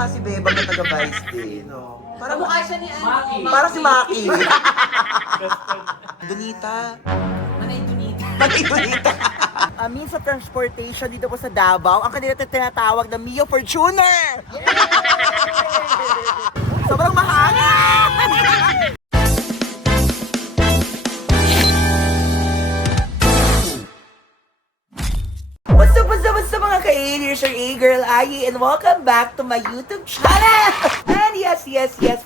kamukha si Bebang na taga-Vice din, no? Parang Mukha siya ni Maki. Parang si Maki. Donita. Manay Dunita. Pati Donita. Means of transportation dito po sa Davao, ang kanila tinatawag na Mio Fortuner! Sobrang mahal! What's up mga ka-A? Here's your A-Girl, Ayi, and welcome back to my YouTube channel! And yes,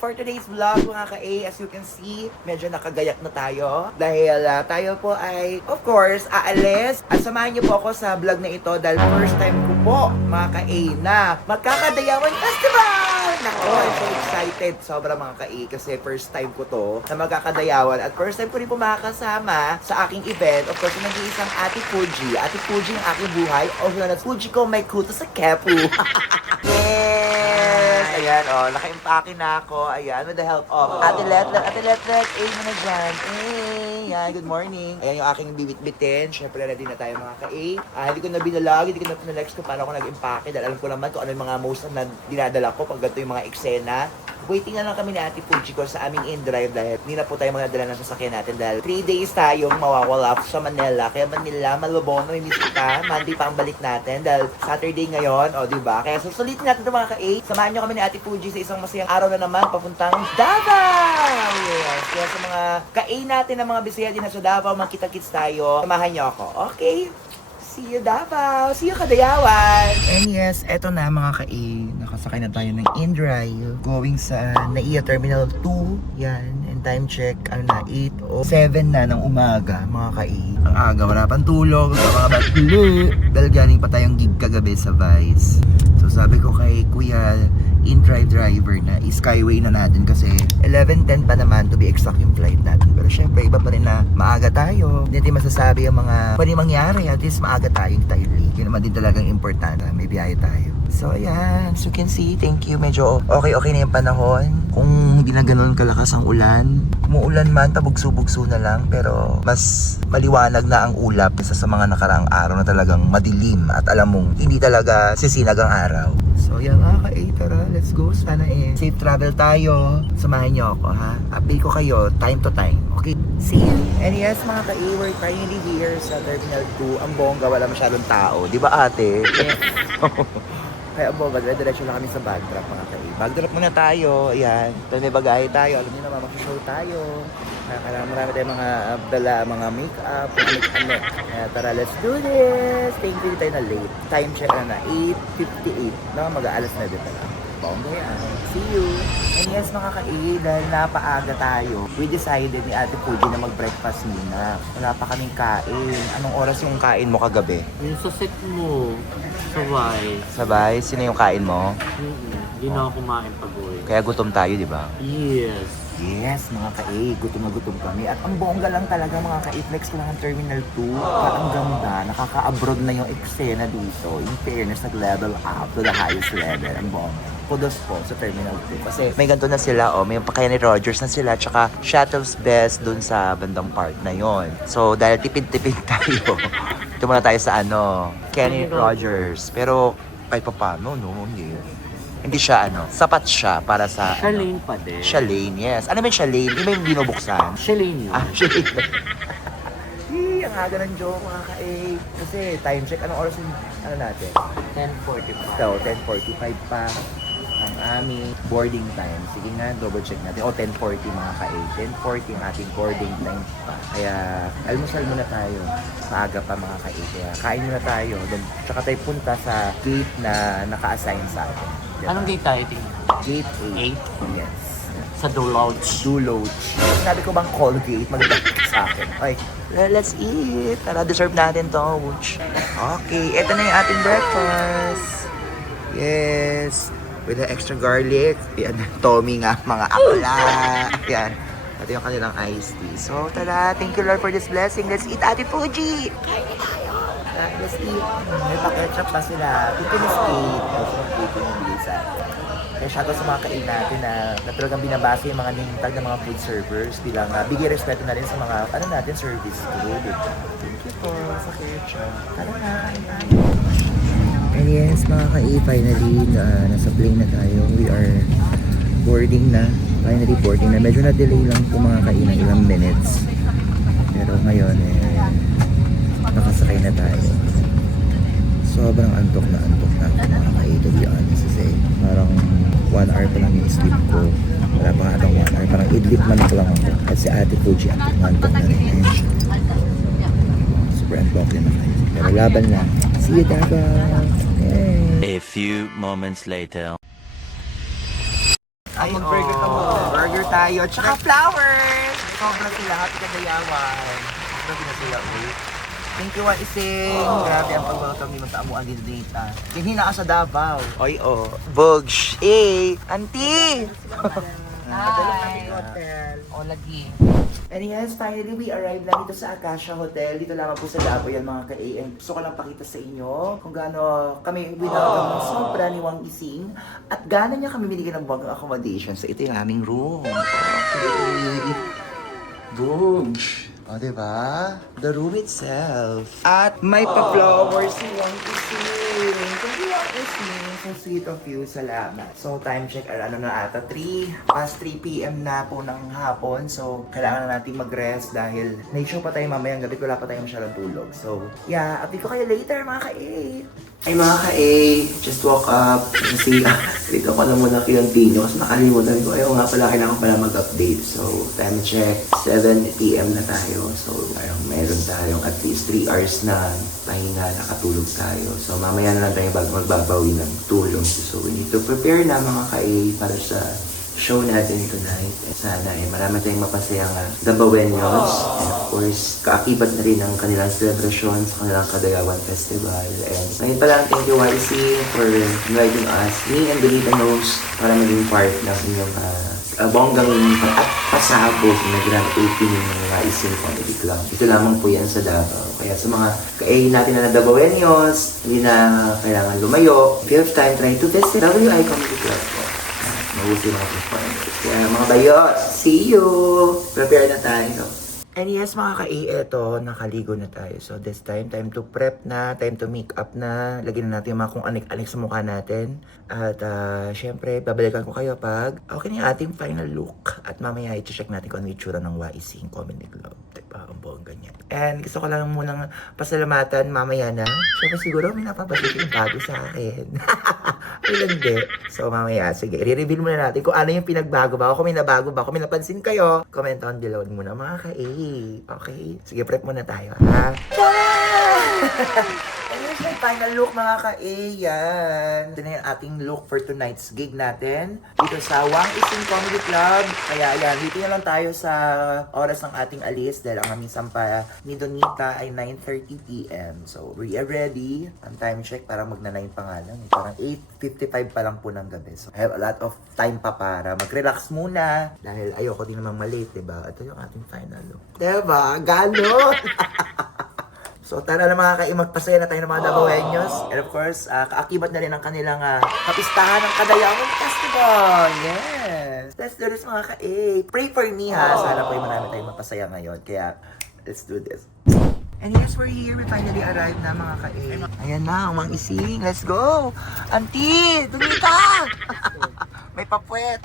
for today's vlog mga ka-A, as you can see, medyo nakagayak na tayo. Dahil tayo po ay, of course, aalis. At samahan niyo po ako sa vlog na ito dahil first time ko po, mga ka-A, na Magkakadayawan Festival! Nako, I'm so excited. Sobra mga ka-A kasi first time ko to na Magkakadayawan. At first time ko rin po makakasama sa aking event. Of course, nag-iisang Ate Fuji. Ate Fuji ang aking buhay. O na Fuji ko may kuto sa Kepu. Yes! Ayan, naka-impake na ako. Ayan, with the help of Ate Letlet. Ate Letlet, mo na dyan. Yan, good morning. Ayan yung aking bibit-bitin. Siyempre, ready na tayo mga ka-A. Hindi ko na binalag, hindi ko na pinalex kung paano ako nag-impake. Dahil alam ko naman kung ano yung mga most na dinadala ko pag ganito yung mga eksena. Waiting na lang kami ni Ate Fuji ko sa aming in-drive dahil hindi na po tayo magdadala ng sasakyan natin dahil 3 days tayong mawawala sa Manila. Kaya Manila, Malabon, may miss kita. Monday pa ang balik natin dahil Saturday ngayon, diba? Kaya susulitin natin ito mga ka-A. Samahan nyo kami ni Ate Fuji sa isang masayang araw na naman papuntang Davao! Yes. Kaya sa mga ka-A natin na mga bisaya din na sa Davao, magkita-kits tayo. Samahan nyo ako, okay? See you Davao! See you Kadayawan! And yes, eto na mga ka-A. Nakasakay na tayo ng in-drive. Going sa NAIA Terminal 2. Yan. And time check, 8:07 na ng umaga mga ka-A. Ang aga, wala pang tulog. Mga batuli. Dahil galing pa tayong gig kagabi sa Vice. So sabi ko kay Kuya in-drive driver na skyway na natin kasi 11:10 pa naman to be exact yung flight natin. Pero syempre iba pa rin na maaga tayo. Hindi natin masasabi ang mga pwede mangyari. At least maaga tayo, hindi tayo late. Yun naman din talagang importante. May biyahe tayo. So ayan, as you can see, thank you. Medyo okay na yung panahon. Kung hindi na ganun kalakas ang ulan. Umuulan man, pabugso-bugso na lang. Pero mas maliwanag na ang ulap kaysa sa mga nakaraang araw na talagang madilim. At alam mong hindi talaga sisinag ang araw. So yan mga ka-A, tara, let's go. Sana safe travel tayo. Samahan niyo ako ha. Update ko kayo time to time. Okay, see you. And yes mga ka-A, we're finally here sa Terminal 2. Ang bongga, wala masyadong tao. Di ba ate? Kaya ang bongga, diretso lang kami sa backdrop mga ka-A. Backdrop muna tayo. Ayan. Dahil may bagahe tayo. Alam niyo naman, mag-show tayo. Marami tayong mga dala, mga make-up, ano. Kaya tara, let's do this! Thank you, tayo na late. Time check na 8:58. No, mag-aalas na din pala. Bongga yan. See you! And yes, mga ka-A, dahil napaaga tayo, we decided ni Ate Fuji na mag-breakfast muna. Wala pa kaming kain. Anong oras yung kain mo kagabi? Yung sa set mo, sabay. Sabay? Sino yung kain mo? Hindi na ako kumain pag-uwi. Kaya gutom tayo, di ba? Yes. Yes, mga ka-A, gutom na gutom kami. At ang bongga lang talaga mga ka-A, flex ko lang ang Terminal 2. Ang ganda, nakaka-abroad na yung eksena dito. In fairness, nag-level up to the highest level. Ang bongga. Kudos po sa Terminal 2. Kasi may ganito na sila, may Kenny Rogers na sila, tsaka Shuttle's Best dun sa bandang part na yon. So, dahil tipid-tipid tayo, ito muna tayo sa Kenny Rogers. Pero, kahit pa paano, hindi siya sapat siya para sa Shalane pa din. Shalane, yes. Ano ba yung Shalane? Di ba yung binubuksan? Shalane yun. Shalane. Ang aga ng joke mga ka-A. Kasi time check, anong oras yung natin? 10:45. So, 10:45 pa ang aming boarding time. Sige nga, double check natin. 10:40 mga ka-A. 10:40 ang ating boarding time pa. Kaya, almusal muna tayo. Maaga pa mga ka-A. Kaya, kain muna tayo. Then, tsaka tayo punta sa gate na naka-assign sa atin. Diba? Anong gate tayo tingin? Gate 8. 8? Yes. Sa Dulouch. Dulouch. Sabi ko bang Colgate, magdagdag ka sa akin. Okay, let's eat. Tara, deserve natin to, Wooch. Okay, eto na yung ating breakfast. Yes. With the extra garlic. Yan, Tommy nga, mga apla. Yan. Ito yung kanilang iced tea. So, tara, thank you Lord for this blessing. Let's eat, Ate Fuji. Kain na tayo. Let's eat. May pa-ketchup pa sila. Pipinis cake. Also, cake yung bigay sa atin. Kaya shoutout sa mga kain natin na talagang binabasa yung mga name-tag ng mga food servers bilang bigay respeto na rin sa mga natin service crew. Thank you po sa ketchup. Tara na, kain tayo. And yes, mga ka-A, finally, nasa plane na tayo. boarding na. Finally boarding na. Medyo na-delay lang po mga kainan, ilang minutes. Pero ngayon nakasakay na tayo. Sobrang antok na ako mga kai, to be honest. Kasi parang 1 hour pa lang yung sleep ko. Wala pa nga itong 1 hour. Parang idlip man lang ako. At si Ate Fuji, antok na rin. Ayun siya. Super antok din na kayo. Pero laban lang. See you, Davao! Yay! A few moments later. Ay, mag-burger ka mo. Burger tayo. Tsaka flowers! Sobra sila. Happy kadayawan. Grabe na sila, uy. Thank you, What Ising. Grabe ang pag-welcome ni Mataamuan din data. Kinhina ka sa Davao. Oy, oh. Bugs. Eh, auntie! Hi. Hotel. O, lagi. And yes, finally, we arrived lang dito sa Acacia Hotel. Dito lamang po sa Davao yan mga ka-AM. Gusto ko lang pakita sa inyo kung gaano kami winelcome ng sobra ni Wang Ising at gaano niya kami binigyan ng bagang accommodation. So ito yung aming room. Okay. Boom! O, diba? The room itself. At may pa-flowers si Wang Ising. Thank you, Wang Ising. So sweet of you. Salamat. So time check, ano na ata, 3 p.m. na po ng hapon. So kailangan na natin mag-rest dahil may show pa tayo mamayang gabi. Wala pa tayong masyadong tulog. So yeah, update ko kayo later mga ka-A. Ay mga ka-A, just woke up. Kasi dito ko na muna Quirantino kasi nakalimutan ko. Ayaw nga pala, kailangan pala mag-update. So time check, 7 p.m. na tayo. So meron tayong at least 3 hours na pahinga, nakatulog tayo. So mamaya na lang tayo magbabawi ng tulong. So we need to prepare na mga ka-A para sa show natin tonight. Sana marami tayong mapasayang Dabawenyos. And of course, kaakibat na rin ang kanilang celebration sa kanilang Kadayawan Festival. And ngayon pala, thank you YC for inviting us, me and Donita Knows, para maging part ng inyong bonggang at pasabog na grand opening ng YC Comedy Club. Ito lamang po yan sa Davao. Kaya sa mga ka-A natin na Dabawenyos, hindi na kailangan lumayo. If you have time, try to visit WI Comedy Club po. Mabuti mga performers. Kaya mga bayot, see you! Prepare na tayo. And yes mga ka-A, eto, nakaligo na tayo. So this time to prep na, time to make up na. Lagyan na natin yung mga kung anik-anik sa mukha natin. At syempre, babalikan ko kayo pag okay na yung ating final look. At mamaya i-check natin kung ano yung itsura ng YC Comedy Club. Diba, ang buong ganyan. And gusto ko lang munang pasalamatan mamaya na. Syempre siguro may napapasok yung bago sa akin. Ay, hindi. So mamaya, sige, i-reveal muna natin kung ano yung pinagbago ba. Kung may nabago ba, kung may napansin kayo, comment down below muna mga ka-A. Okay? Sige, prep muna tayo, ha? And here's my final look, mga ka-A. Yan. Ito na yung ating look for tonight's gig natin. Dito sa Wang Ising Comedy Club. Kaya yan, dito na lang tayo sa oras ng ating alis dahil ang aming sampa ni Donita ay 9:30 p.m. So, we are ready. Ang time check, parang magna-9 pa nga lang. Parang 8:55 pa lang po ng gabi. So, I have a lot of time pa para mag-relax muna. Dahil ayoko din namang malate, diba? Ito yung ating final look. Diba? Ganon! So tara na mga ka-A, magpasaya na tayo ng mga Dabawenyos. And of course, kaakibat na rin ang kanilang kapistahan ng Kadayawan Festival. Yes! Let's do this mga ka-A. Pray for me ha. Sana po ay marami tayong mapasaya ngayon. Kaya, let's do this. And yes, we're here. We finally arrived na mga ka-A. Ayan na, ang Wang Ising. Let's go! Auntie! Donita! May papuwet.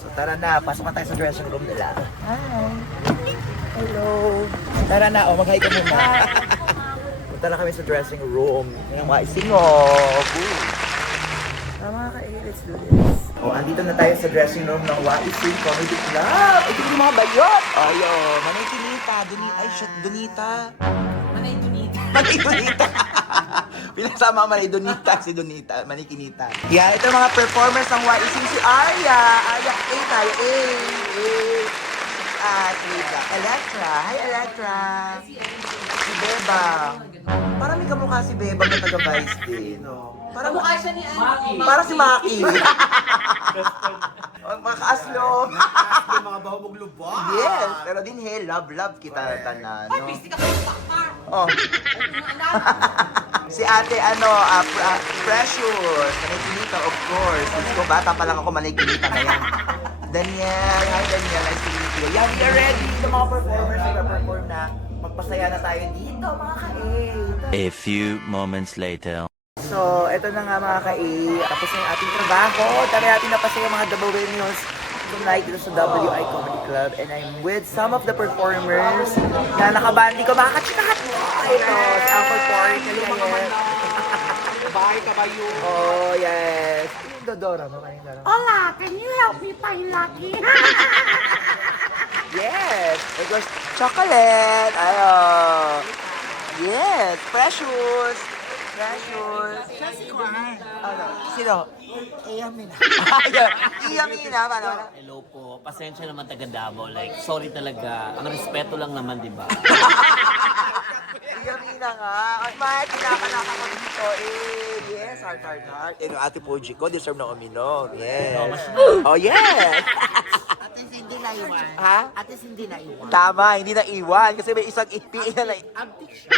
So tara na, pasok na tayo sa dressing room nila. Hi! Hello! Tara na, mag-hi ka muna. Punta na kami sa dressing room. Yan ang Wang Ising, Boom! Mga ka-A, let's do this. Andito na tayo sa dressing room ng Wang Ising Comedy Club. Ito yung mga bayot. Ayo, Manay Kinita, Donita. Ay, shit, Donita. Manay Donita. Manay Donita. Pinasama ang Manay Donita, si Donita, Manay Kinita. Yeah, ito mga performers ng Wang Ising, si Arya. Arya, A tayo, A. Electra. Hi, Electra. Si Bebang. Parang may kamukha si Bebang na taga-Vice din, no? Parang Mukha siya ni Maki. Parang si Maki. Mga kaaslong. Yung mga bahubog lubak. Yes, pero din love kita tanan, Ay, no? busy ka pa yung pakmar. Oh. Si ate, Precious. Manikinita, of course. Gusto ko, bata pa lang ako manikinita ngayon. Daniel, hi Daniel, nice to meet you. Yeah, we are ready. Yung mga performers nag-perform na. Magpasaya na tayo dito, mga ka-A. A few moments later. So, eto na nga mga ka-A. Tapos na yung ating trabaho. Tara natin napasaya mga Dabawenyos tonight dito sa WI Comedy Club and I'm with some of the performers na nakabandi ko. Makakatsikahat mo! Ito, sa Uncle Pork. Bahay kabayo. Oh, yes. Yung Dodora mo, kanina Dodora. Hola, can you help me find Lucky? Yes! It was chocolate! Ayo! Yes! Precious! Precious! Siya si Juan. Ano? Sino? Iyamin. Iyamin na, paano? Hello po. Pasensya naman taga Davao. Like, sorry talaga. Ang respeto lang naman, di ba? Iyamin na nga. At mahal, pinakalaka ko dito. Yes, heart. Ate Puji ko, deserve na uminom. Yes. Oh, yes! At least hindi naiwan. Ha? At least hindi naiwan. Tama, hindi na iwan. Kasi may isang ipi na Abdik siya.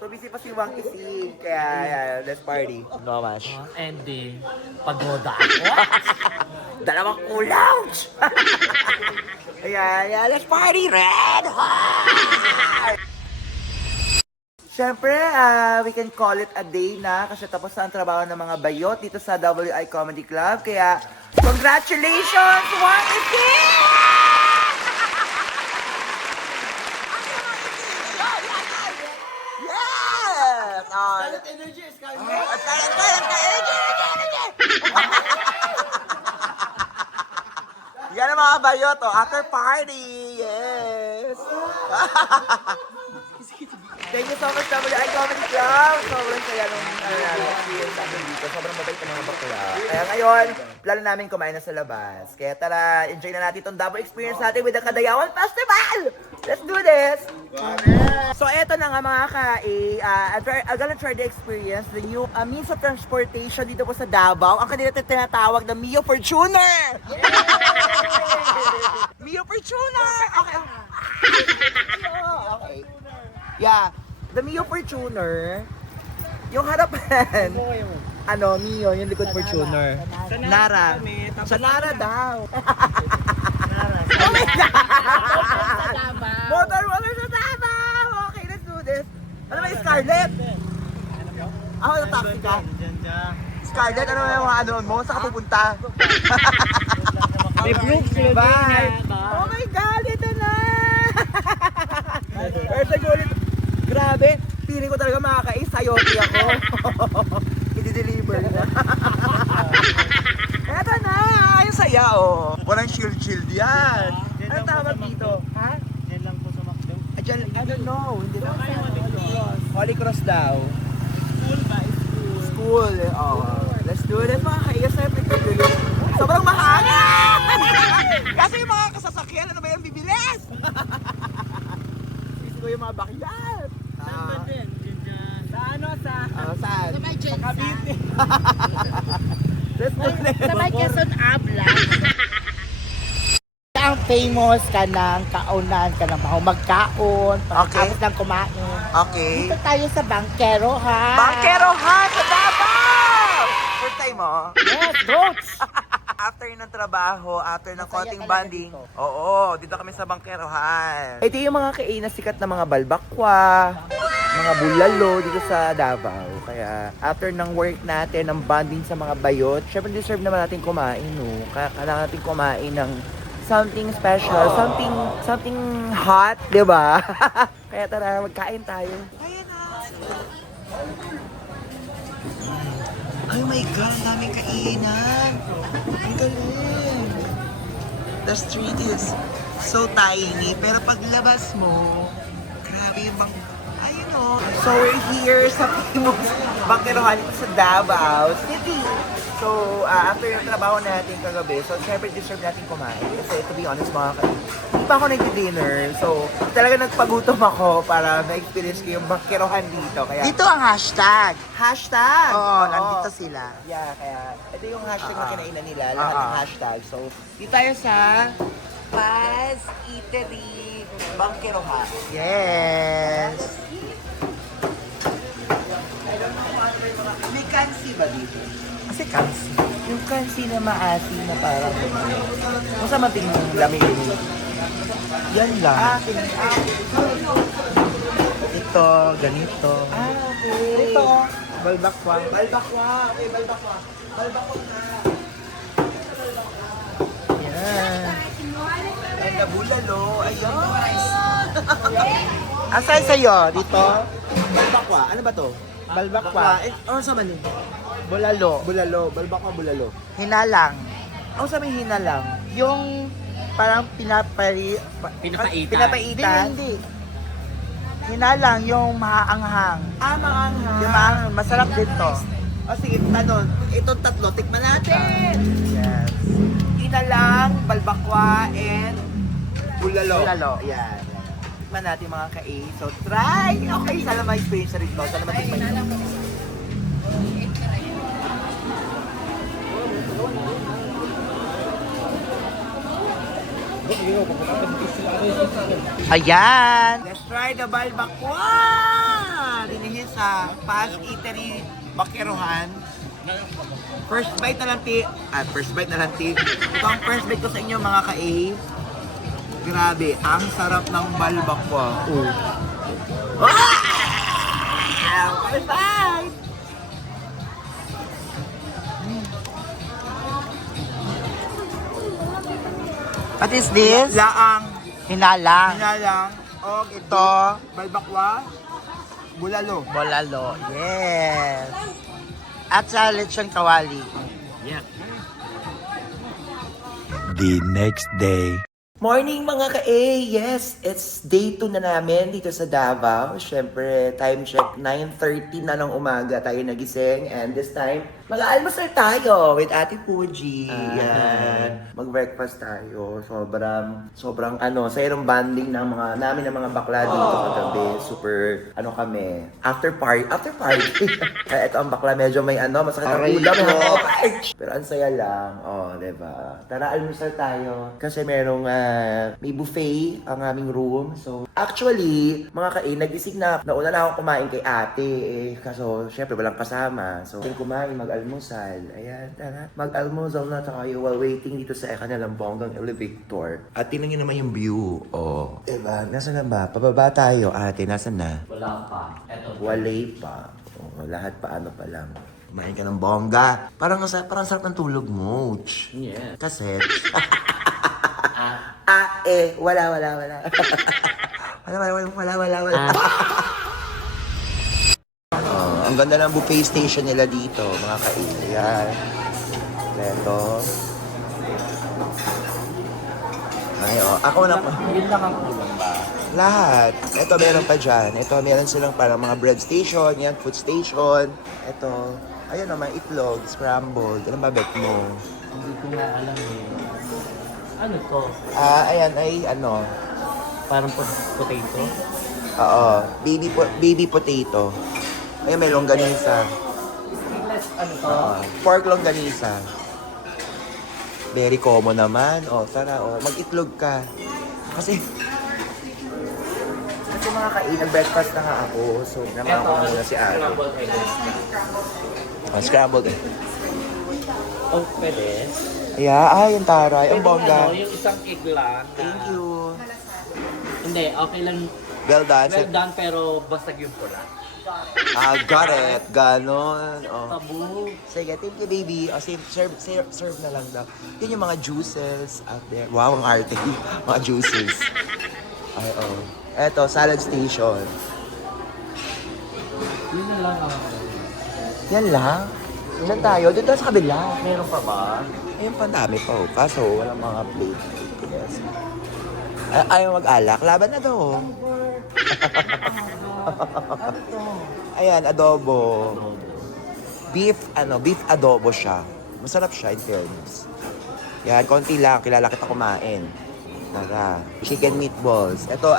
So busy pa si Wang Ising. Kaya, yeah, let's party. No much. Andy, pagoda ako. Dalawang kulauts! Ayan, let's party! Red hot! Siyempre, we can call it a day na kasi tapos na ang trabaho ng mga bayot dito sa WI Comedy Club. Kaya, congratulations, Wang Ising! Yes! Scarlet Energy, Scarlet. Yan ang mga bayot, oh. After party! Yes! Thank you so much, WI Comedy Club! Sobrang saya nung experience natin dito. Sobrang mabait ang mga bakla. Kaya ngayon, plano namin kumain na sa labas. Kaya tara, enjoy na natin itong double experience natin with the Kadayawan Festival! Let's do this! So eto na nga mga I'm gonna try the experience, the new means of transportation dito po sa Davao. Ang kanila tinatawag na Mio Fortuner! Mio Fortuner! Okay. Okay. Yeah, the Mio Fortuner, yung harapan, Mio, yung likod Fortuner. Nara. Sa Nara daw. Oh my God! Motor sa Davao! Okay, let's do this. Ano ba yung Scarlett? Ako na taxi ka? Scarlett, ano yung mga ano mo? Saan ka pupunta? May Brooks, Bye! Oh my God, ito na! First ulit. Grabe, feeling ko talaga makakais. Sayote ako. I-deliver na. Eto na! Ayun saya, oh. Walang shield yan. Anong tawag dito? Ha? Yan lang po sa McDo. I don't know. Hindi na. Holy Cross daw. School ba? School. Oh. Let's do it. Mga kaigas na yung sobrang mahal! Kasi yung mga kasasakyan, ano ba yung bibilis? Sisi ko yung mga bakyat. Saan ba din? Sa ano? Saan? Sa may Jensa. Let's do it. Sa may Quezon Abla. Ang famous ka ng kaunan ka ng magkaon. Okay. Tapos lang kumain. Okay. Dito tayo sa Bangkero, ha? Bangkero ha! Sa Davao! First time mo? Yes, goats! After ng trabaho, after ng Masaya konting talaga banding, dito. oo, dito kami sa Bangkerohan. Ito yung mga na sikat na mga balbakwa, mga bulalo dito sa Davao. Kaya after ng work natin, ng banding sa mga bayot, syempre deserve naman natin kumain, no? Kailangan natin kumain ng something special, something hot, di ba? Kaya tara, magkain tayo. Ayan na! Oh my God, ang daming kainan. Ang galing. The street is so tiny, pero paglabas mo, grabe yung ayun o. So we're here sa famous Bangkerohan sa Davao City. So after yung trabaho natin kagabi, so syempre deserve natin kumain. Kasi to be honest mga hindi pa ako nag-dinner. So talaga nagpagutom ako para ma-experience ko yung Bangkerohan dito. Kaya Dito ang hashtag. hashtag! Oo, nandito sila. Yeah, kaya ito yung hashtag na kinainan nila, lahat ng hashtag. So, dito tayo sa Paz Eatery Bangkerohan. Yes. May kansi ba dito? Kasi kansi. Yung kansi na maasim na parang kung saan mating lamig. Yan lang. Ito, ganito. Okay. Ito, balbakwa. Balbakwa. Okay, balbakwa. Balbakwa na. na bulalo. Ayun. Asan sa'yo? Dito? Balbakwa. Ano ba to? Balbakwa. Ano sa mali? Bulalo. Bulalo. Balbakwa bulalo. Hinalang. Ano sa may hinalang? Yung parang pinapaitan. Hindi. Hinalang yung maaanghang. Maanghang. Yung maaanghang. Masarap din to. O sige, itong tatlo, tikman natin. Yes. Hinalang, balbakwa, and bulalo. Bulalo. Yan. Tikman natin mga ka-A. So, try! Okay, sana ma-experience na rin to. Sana matikman nyo. Ayan. Let's try the balbakwa! Dinihin sa Paz Eatery, Bakerohan. First bite na lang, ti. First bite na lang, ti. Ito ang first bite ko sa inyo, mga ka-A. Grabe, ang sarap ng balbakwa. Wow! First bite! What is this? Laang, Hinalang. hinalang, o Ito. balbakwa, bulalo. Bulalo. Yes. At sa lechon kawali. Yeah. The next day. Morning mga ka-A! Yes, it's day 2 na namin dito sa Davao. Siyempre, time check, 9:30 na ng umaga tayo nagising. And this time, mag-almusal tayo with Ate Fuji. Yan. Mag-breakfast tayo. Sobrang saya ng banding namin ng mga bakla dito kagabi. Super, kami. After party. Ito ang bakla, medyo may masakit ang Aray ulam. ko. Pero ang saya lang. Diba? Tara, almusal tayo. Kasi merong may buffet ang aming room. So, actually, mga ka-A, nagising na. Nauna na ako kumain kay ate. Kaso, syempre, walang kasama. So, kumain, mag-almusal. Ayan, tara. Mag-almusal na tayo while waiting dito sa kanilang bonggang elevator. At tingnan nyo naman yung view. Diba? Nasaan na ba? Pababa tayo, ate. Nasaan na? Wala pa. Eto. Walay pa. Lahat paano pa lang. Kumain ka ng bongga. Parang sarap ng tulog mo. Yeah. Kasi... wala. wala. Ang ganda ng buffet station nila dito, mga ka-A. Ito. Ako na pa. Yun lang ang kulang ba? Lahat. Ito, meron pa dyan. Ito, meron silang parang mga bread station, yan, food station. Ito. Ayun naman, itlog, scrambled. Ano ba bet mo? Hindi ko nga alam eh. Ano to? Ayan ay Parang potato? Oo, baby potato. Ayun, may longganisa. Ano to? Pork longganisa. Very common naman. Tara, mag-itlog ka. Kasi mga ka-A, nag-breakfast na nga ako. So, naman ako muna si Ate. Scrambled eggs. Scrambled egg. Oh, pwede? Yung taray. Ang bongga. Yung isang egg lang. Thank you. Hindi, okay lang. Well done. Well done, pero basag yung pula. Got it. Ganon. Tabu. Sige, thank you, baby. Serve na lang daw. Yun yung mga juices out there. Wow, ang arte. Mga juices. Eto, salad station. Yun na lang ako. Yan lang. Diyan tayo. Dito sa kabila. Meron pa ba? Ayun pa, dami pa. Kaso, walang mga plate. Yes. Ayaw mag-alak. Laban na to. Ayan, adobo. Beef adobo siya. Masarap siya, in fairness. Yan, konti lang. Kilala kita kumain. Tara. Chicken meatballs. Ito,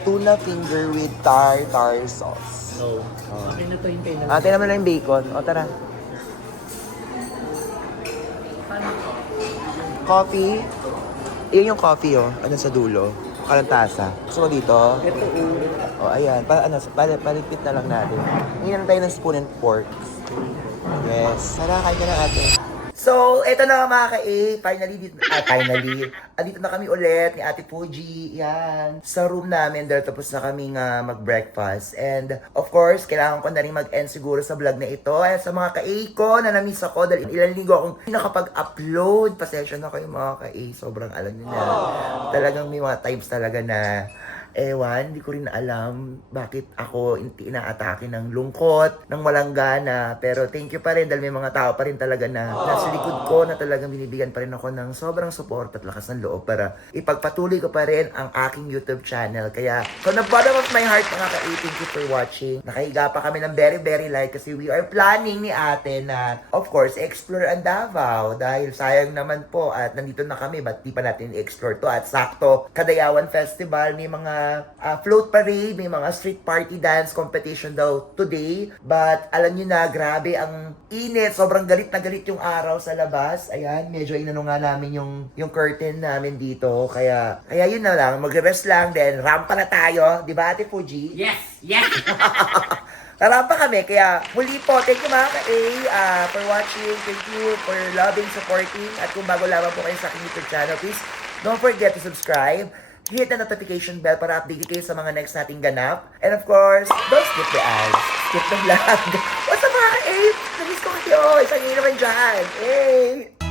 tuna finger with tartar sauce. No. Okay na to, hintay na. Tingnan mo lang yung bacon. Tara. Coffee. Iyon yung coffee, Ano sa dulo. Kalantasa. Gusto mo dito? Ito, Ayan. Palipit na lang natin. Hinginan tayo ng spoon and fork. Yes. Tara, kain ka na ate. So, eto na mga ka-A. Finally. Andito na kami ulit ni Ate Fuji. Yan. Sa room namin dahil tapos na kami mag-breakfast. And, of course, kailangan ko na rin mag-end siguro sa vlog na ito. At sa mga ka-A ko na na-miss ako dahil ilang linggo akong nakapag-upload. Pasensya na kayo mga ka-A. Sobrang alam nyo na. Talagang may mga times talaga na ewan, hindi ko rin alam bakit ako inaatake ng lungkot, ng walang gana. Pero thank you pa rin dahil may mga tao pa rin talaga na nasa likod ko na talagang binibigyan pa rin ako ng sobrang support at lakas ng loob para ipagpatuloy ko pa rin ang aking YouTube channel. Kaya, from the bottom of my heart mga ka-A, thank you for watching. Nakahiga pa kami ng very light kasi we are planning ni ate na, of course, explore ang Davao dahil sayang naman po at nandito na kami, ba't di pa natin i-explore to? At sakto, Kadayawan Festival, may mga float parade, may mga street party dance competition daw today. But alam nyo na, grabe ang init. Sobrang galit na galit yung araw sa labas. Ayan, medyo inano nga namin yung curtain namin dito. Kaya yun na lang, mag-rest lang. Then, rampa na tayo. Di ba, Ate Fuji? Yes! Rampa kami. Kaya, muli po, thank you mga ka-A for watching. Thank you for loving, supporting. At kung bago lamang po kayo sa aking YouTube channel, please don't forget to subscribe. Hit the notification bell para update kayo sa mga next nating ganap. And of course, don't skip the ads. Skip the vlog. What's up mga ka-A? Namiss ko kayo. Isang naman dyan. Hey!